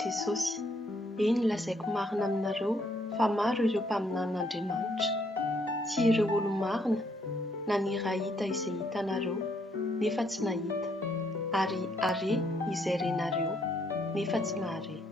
Jesosy. Eny lazaiko marina aminareo fa maro ireo mpaminan'Andriamanitra. Tsy ireo olo marina na ny raha hita izay hitanareo nefa tsy nahita, ary are izay renareo nefa tsy nahare.